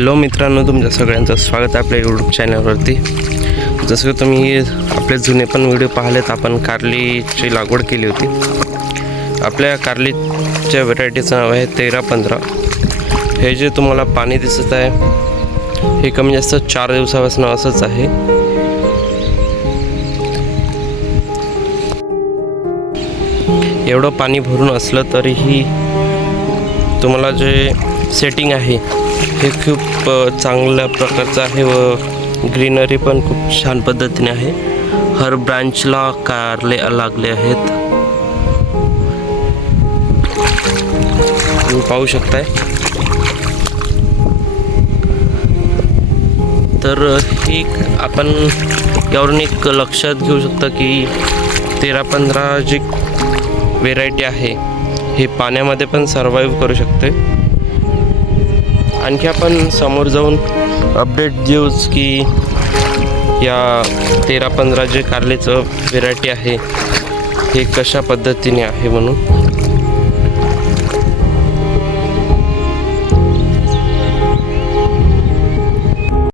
Hello मित्रांनो, तुमच्या सगळ्यांचं स्वागत आहे आपल्या यूट्यूब चॅनलवरती. जसं की तुम्ही आपले जुने पण व्हिडिओ पाहिलेत, आपण कारलीची लागवड केली होती. आपल्या कारलीच्या व्हरायटीचं नाव आहे 13-15. हे जे तुम्हाला पाणी दिसत आहे हे कमी जास्त 4 दिवसापासून असंच आहे. एवढं पाणी भरून असलं तरीही तुम्हाला जे सेटिंग आहे हे खूप चांगल्या प्रकारचं आहे व ग्रीनरी पण खूप छान पद्धतीने आहे. हर ब्रांचला कारले लागले आहेत, तुम्ही पाहू शकताय. तर ही आपण यावरून एक लक्षात घेऊ शकता की 13-15 जी व्हेरायटी आहे हे पाण्यामध्ये पण सर्वाईव्ह करू शकते. आणखी आपण समोर जाऊन अपडेट देऊच की या 13-15 जे कारलेचं व्हेरायटी आहे हे कशा पद्धतीने आहे म्हणून.